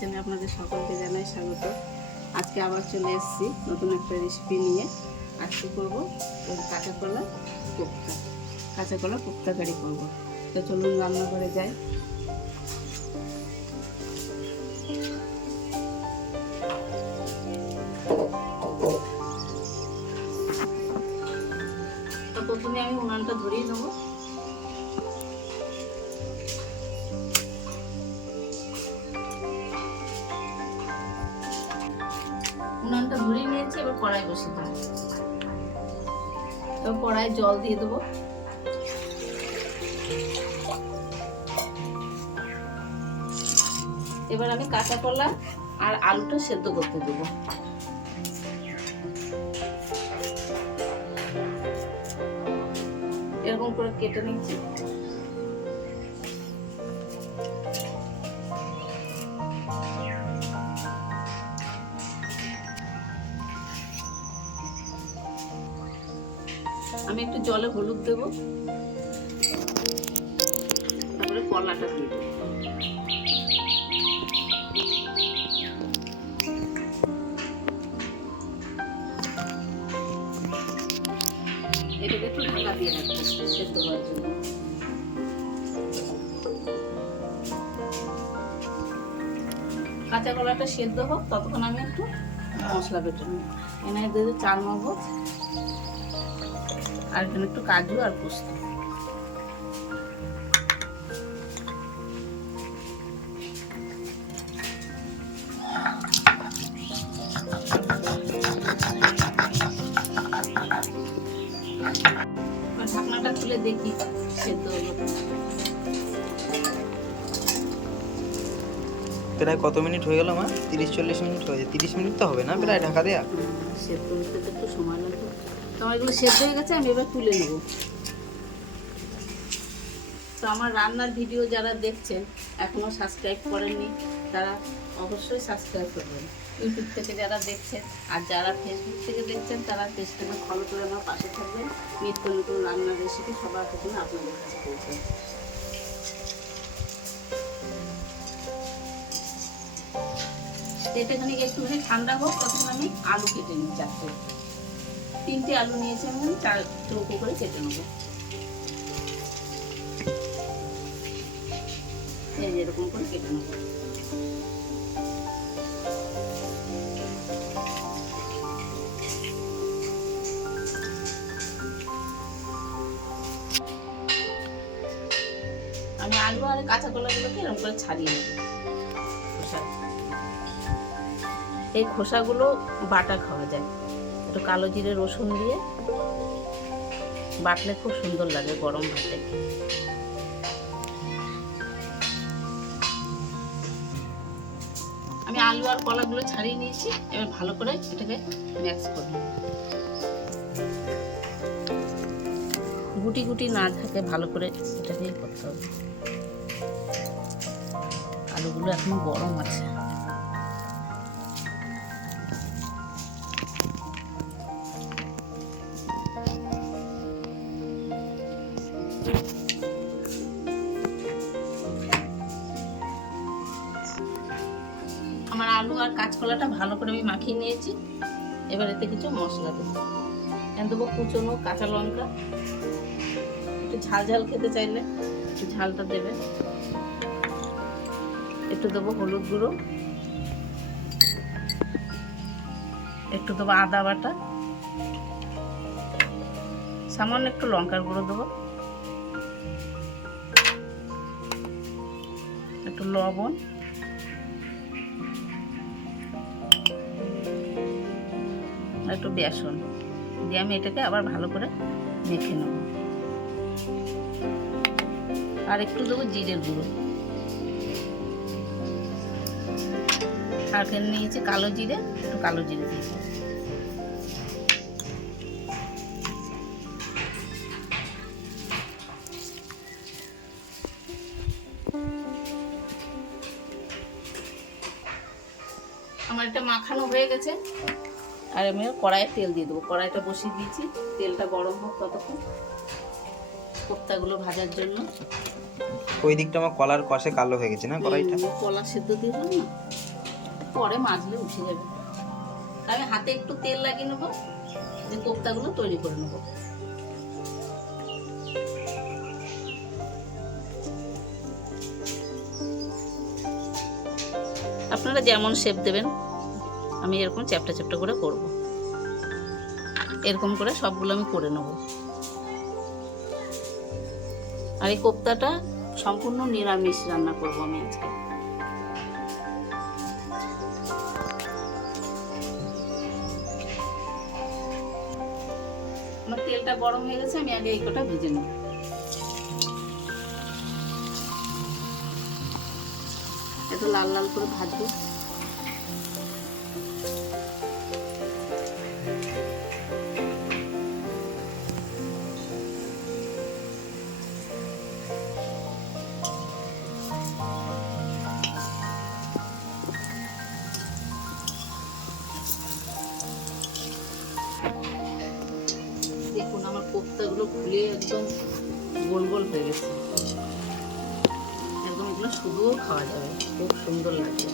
কিচেনে আপনাদের সকলকে জানাই স্বাগত। আজকে আবার চলে এসেছি নতুন একটা রেসিপি নিয়ে। আজকে করব ওই কাঁচা কলা কোপ্তা। কাঁচা কলা কোপ্তা কারি করব। তো চলুন রান্না করে যাই। তো প্রথমে আমি উনানটা ধরিয়ে নেব। কড়াই বসিয়ে দেবো এবার কড়াই জল দিয়ে দেবো। এবার আমি কাঁচা কলা আর আলুটা সেদ্ধ করতে দেবো। এরকম করে কেটে নিচ্ছি। দেবো। তারপরে কলাটা দিয়ে দেবো। এটাকে একটু সেদ্ধ হওয়ার কাঁচা কলাটা সেদ্ধ হোক, ততক্ষণ আমি একটু মশলা বেটে নেব। এনে দিয়ে চার মগজ। আর এখানে একটু কাজু আর পোস্ত। এবার ঢাকনাটা খুলে দেখি সেদ্ধ হলো প্রায় কত মিনিট হয়ে গেল মা? তিরিশ চল্লিশ মিনিট হয়ে তিরিশ মিনিট তো হবে না প্রায় ঢাকা দেয়া। সেদ্ধ হতে তো সময় লাগবে। তো আমার এগুলো সেদ্ধ হয়ে গেছে, আমি এবার তুলে নেব। তো আমার রান্নার ভিডিও যারা দেখছেন এখনও সাবস্ক্রাইব করেননি, তারা অবশ্যই সাবস্ক্রাইব করবেন। ইউটিউব থেকে যারা দেখছেন, আর যারা ফেসবুক থেকে দেখছেন, তারা পেজটাকে ফলো করে আমার পাশে থাকবেন। নিত্য নতুন রান্নার রেসিপি সবার প্রথমে আপনাদের কাছে পৌঁছে এটাখানে একটুখানি ঠান্ডা হোক তখন আমি আলু কেটে নিই চারটে। তিনটে আলু নিয়েছি আমি চার চৌকো করে কেটে নেব। এই এরকম করে কেটে নেব। আমি আলু আর কাঁচা কলাগুলোকে এরকম করে ছাড়িয়ে নেব। খোসা। এই খোসাগুলো বাটা খাওয়া যায়। একটু কালো জিরে, রসুন দিয়ে। বাটলে খুব সুন্দর লাগে গরম ভাতে। আমি আলু আর কলাগুলো ছাড়িয়ে নিয়েছি, এবার ভালো করে এটাকে মিক্স করি গুটি গুটি না থাকে, ভালো করে এটাকে ইয়ে করতে হবে। আলুগুলো এখন গরম আছে। আর কাঁচকলাটা ভালো করে আমি মাখিয়ে নিয়েছি। এবার এতে কিছু মশলা দেবো। এখানে দেবো কুচনো কাঁচা লঙ্কা। একটু ঝাল ঝাল খেতে চাইলে একটু ঝালটা দেবে একটু দেবো হলুদ গুঁড়ো। একটু দেবো আদা বাটা। সামান্য একটু লঙ্কার গুঁড়ো দেবো। একটু লবণ। একটু বেসন দিয়ে আমি এটাকে আবার ভালো করে মেখে নেব। আর একটু দেবো জিরের গুঁড়ো। আর এখানে নিয়েছি কালো জিরে, একটু কালো জিরে দিয়ে আমার এটা মাখানো হয়ে গেছে। আর আমি কড়াইয়ে তেল দিয়ে দেবো। কড়াইটা বসিয়ে দিয়েছি। তেলটা গরম হোক ততক্ষণ কোপ্তাগুলো ভাজার জন্য। ওই দিকটা আমার কলার কষে কালো হয়ে গেছে না কড়াইটা? কলা সেদ্ধ দিয়ে না পরে মাজলে উঠে যাবে। আমি হাতে একটু তেল লাগিয়ে নেব যে কোপ্তাগুলো তৈরি করে নেব। আপনারা যেমন শেপ দেবেন আমি এরকম চ্যাপটা চ্যাপটা করে করব। এরকম করে সবগুলো আমি করে নেব। আর এই কোপ্তাটা সম্পূর্ণ নিরামিষ রান্না করব আমি আজকে। আমার তেলটা গরম হয়ে গেছে, আমি আগে এই কটা ভেজে নেব। এত লাল লাল করে ভাজবো। ফুলে একদম গোল গোল হয়ে গেছে। একদম এগুলো শুধুও খাওয়া যাবে, খুব সুন্দর লাগবে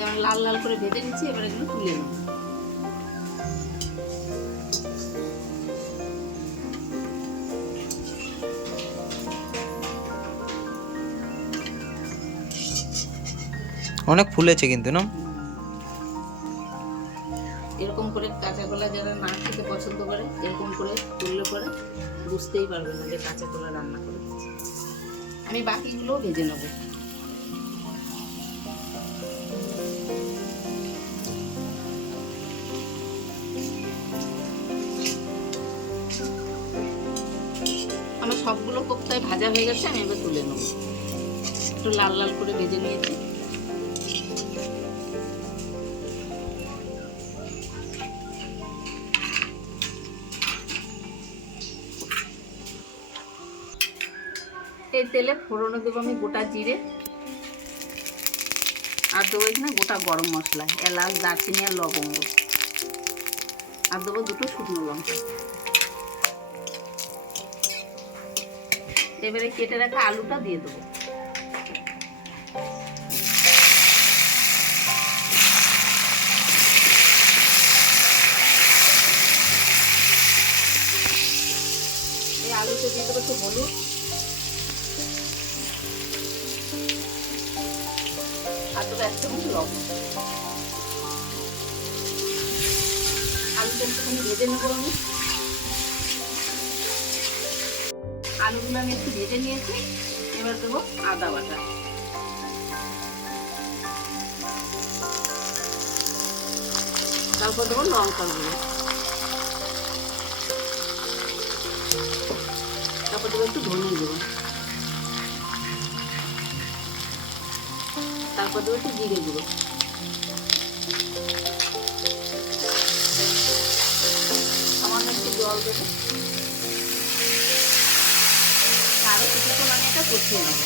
এবার লাল লাল করে ভেজে নিচ্ছি, এবার এগুলো তুলে নেব। অনেক ফুলেছে কিন্তু, না? বুঝতেই পারবে না যে কাঁচা কলা রান্না করে দিচ্ছি। আমি বাকিগুলোও ভেজে নেব। আমার সবগুলো কোপ্তায় ভাজা হয়ে গেছে, আমি এবার তুলে নেব। একটু লাল লাল করে ভেজে নিয়েছি। এই তেলে ফোড়নে দেবো আমি গোটা জিরে। আর দেবো এখানে গোটা গরম মশলা, এলাচ, দারচিনি আর লবঙ্গ। আর দেবো দুটো শুকনো লঙ্কা। এবারে কেটে রাখা আলুটা দিয়ে দেবো। আলুতে দিয়ে দেবো একটু হলুদ। দেবো এক চামচ লবণ একটুখানি ভেজে নেব আমি। আলুগুলো আমি একটু ভেজে নিয়েছি, এবার দেবো আদা বাটা। তারপর দেবো লঙ্কার গুঁড়ো। তারপর দেবো একটু ধনে দেবো তারপর দেবো একটু জিরে গুঁড়ো। সামান্য একটু জল দেবো। আরও কিছুক্ষণ আমি এটা কষিয়ে নেব।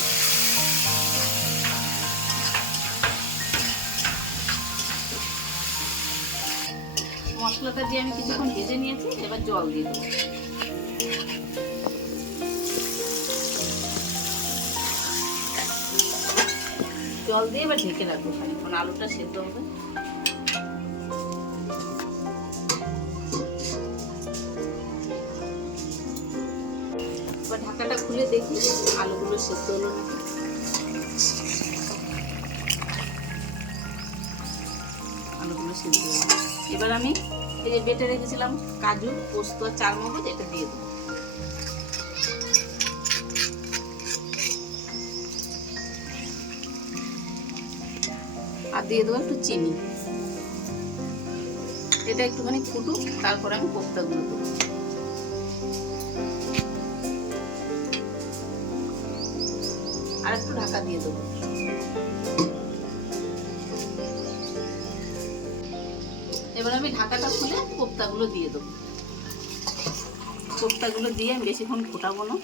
মশলাটা দিয়ে আমি কিছুক্ষণ ভেজে নিয়েছি, এবার জল দিয়ে দেবো। জল দিয়ে এবার ঢেকে রাখব খানিক্ষণ আলুটা সেদ্ধ হবে। এবার ঢাকাটা খুলে দেখি আলুগুলো সেদ্ধ হলো আলুগুলো সেদ্ধ হলো। এবার আমি এই যে বেটে রেখেছিলাম কাজু, পোস্ত আর চারমগজ, এটা দিয়ে দেবো। দিয়ে দেবো একটু চিনি। এটা একটুখানি ফুটুক, তারপরে আমি কোপ্তাগুলো দেবো। আর একটু ঢাকা দিয়ে দেবো। এবার আমি ঢাকাটা খুলে কোপ্তাগুলো দিয়ে দেবো। কোপ্তাগুলো দিয়ে আমি বেশিক্ষণ ফোটাবো না।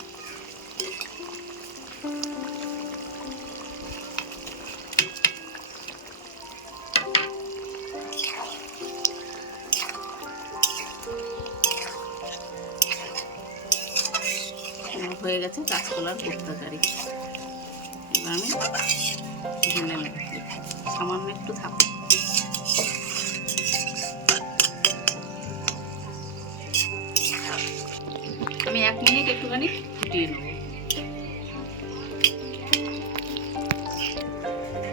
হয়ে গেছে কাঁচকলার কোপ্তাকারি। এবার আমি ঢেলে সামান্য একটু থাকুক আমি এক মিনিট একটুখানি ফুটিয়ে নেব।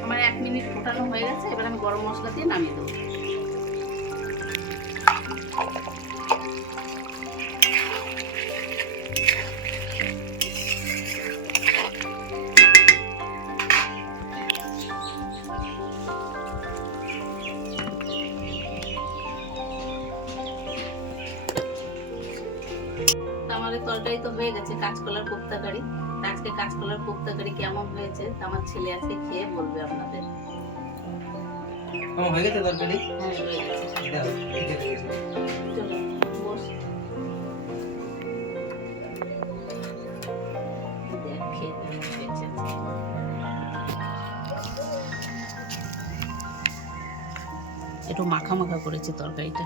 আমার এক মিনিট ফোটানো হয়ে গেছে, এবার আমি গরম মশলা দিয়ে নামিয়ে দেবো। তরকারি তো হয়ে গেছে কাঁচকলার কোপ্তাকারি। তা আজকে কাঁচকলার কোপ্তাকারি কেমন হয়েছে? আমার ছেলে আজকে খেয়ে বলবে আপনাদের। হয়ে গেছে তরকারি? হ্যাঁ হয়ে গেছে। একটু মাখা মাখা করেছে তরকারিটা।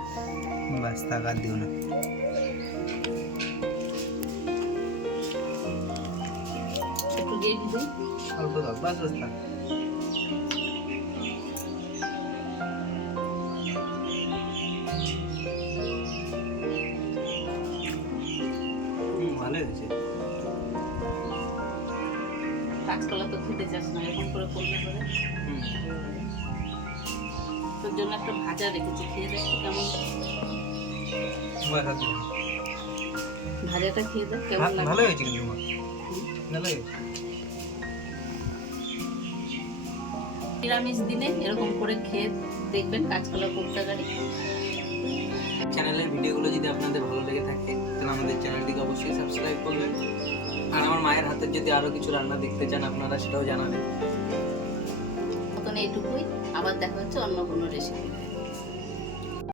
বাস থাক দিও না। দিই অল্প দাও বাস বাস থাক হুম, ভালো হয়েছে। কাঁচকলা তো খেতে চাস না এরকম করে করলে পরে তোর জন্য একটা ভাজা রেখেছি খেয়ে দেখ কেমন। ভাজাটা খেয়ে দেখ কেমন ভালো হয়েছে কিন্তু ভালো হয়েছে। নিরামিষ দিনে এরকম করে খেয়ে দেখবেন কাঁচকলা কোপ্তাকারি চ্যানেলের ভিডিওগুলো যদি আপনাদের ভালো লেগে থাকে তাহলে আমাদের চ্যানেলটিকে অবশ্যই সাবস্ক্রাইব করবেন। আর আমার মায়ের হাতের যদি আরও কিছু রান্না দেখতে চান আপনারা সেটাও জানাবেন। মতন এইটুকুই আবার দেখা হচ্ছে অন্য কোনো রেসিপি